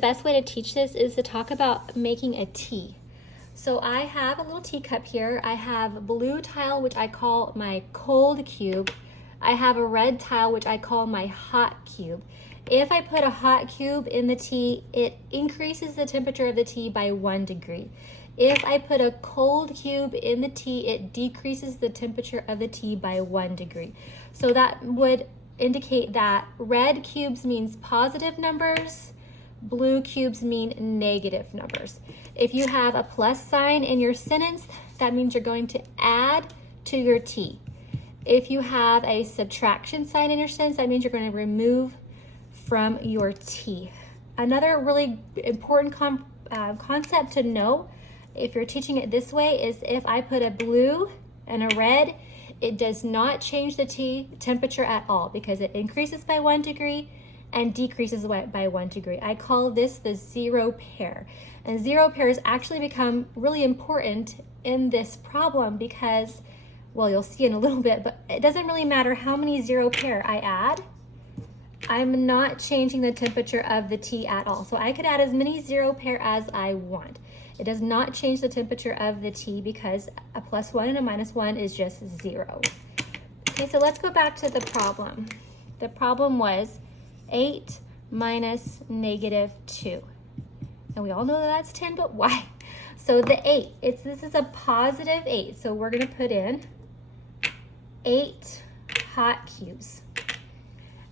best way to teach this is to talk about making a tea. So I have a little teacup here. I have blue tile, which I call my cold cube. I have a red tile, which I call my hot cube. If I put a hot cube in the tea, it increases the temperature of the tea by 1 degree. If I put a cold cube in the tea, it decreases the temperature of the tea by 1 degree. So that would indicate that red cubes means positive numbers, blue cubes mean negative numbers. If you have a plus sign in your sentence, that means you're going to add to your tea. If you have a subtraction sign in your sentence, that means you're going to remove from your tea. Another really important concept to know if you're teaching it this way is if I put a blue and a red, it does not change the tea temperature at all because it increases by 1 degree and decreases by 1 degree. I call this the zero pair. And zero pairs actually become really important in this problem because, well, you'll see in a little bit, but it doesn't really matter how many zero pair I add. I'm not changing the temperature of the tea at all. So I could add as many zero pair as I want. It does not change the temperature of the tea because a +1 and a -1 is just 0. Okay, so let's go back to the problem. The problem was 8 minus -2. And we all know that that's 10, but why? So the 8, this is a positive 8. So we're gonna put in 8 hot cubes.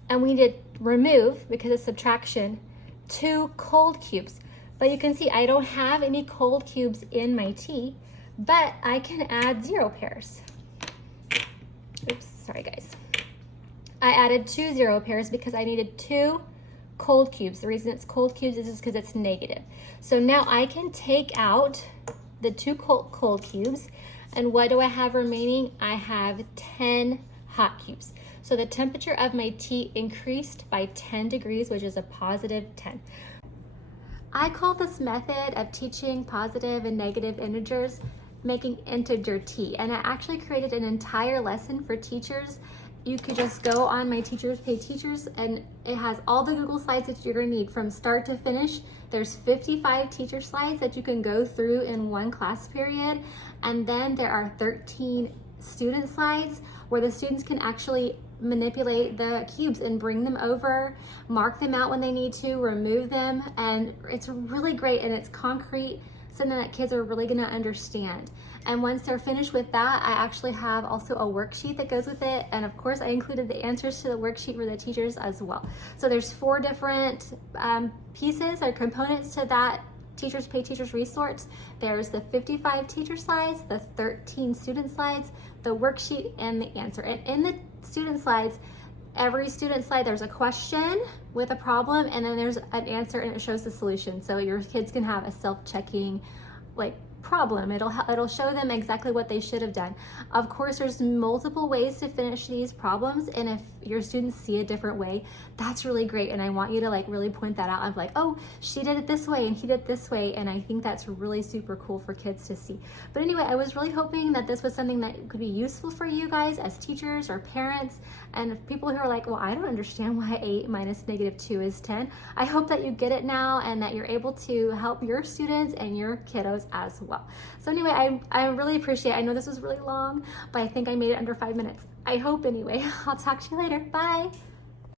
And we need to remove, because of subtraction, 2 cold cubes. But you can see I don't have any cold cubes in my tea, but I can add zero pairs. Oops, sorry guys. I added 2 zero pairs because I needed 2 cold cubes. The reason it's cold cubes is just because it's negative. So now I can take out the 2 cold cubes, and what do I have remaining? I have 10 hot cubes. So the temperature of my tea increased by 10 degrees, which is a +10. I call this method of teaching positive and negative integers making integer tea. And I actually created an entire lesson for teachers. You could just go on my Teachers Pay Teachers and it has all the Google Slides that you're gonna need from start to finish. There's 55 teacher slides that you can go through in one class period. And then there are 13 student slides where the students can actually manipulate the cubes and bring them over, mark them out when they need to, remove them, and it's really great and it's concrete, something that kids are really gonna understand. And once they're finished with that, I actually have also a worksheet that goes with it, and of course I included the answers to the worksheet for the teachers as well. So there's 4 different pieces or components to that Teachers Pay Teachers resource. There's the 55 teacher slides, the 13 student slides, the worksheet, and the answer. And in the student slides, every student slide there's a question with a problem, and then there's an answer and it shows the solution. So your kids can have a self-checking problem. It'll show them exactly what they should have done. Of course, there's multiple ways to finish these problems, and if your students see a different way, that's really great, and I want you to really point that out. I'm like, oh, she did it this way and he did it this way, and I think that's really super cool for kids to see. But anyway, I was really hoping that this was something that could be useful for you guys as teachers or parents, and people who are like, well, I don't understand why 8 minus -2 is 10. I hope that you get it now and that you're able to help your students and your kiddos as well. So anyway, I really appreciate it. I know this was really long, but I think I made it under 5 minutes. I hope anyway. I'll talk to you later. Bye.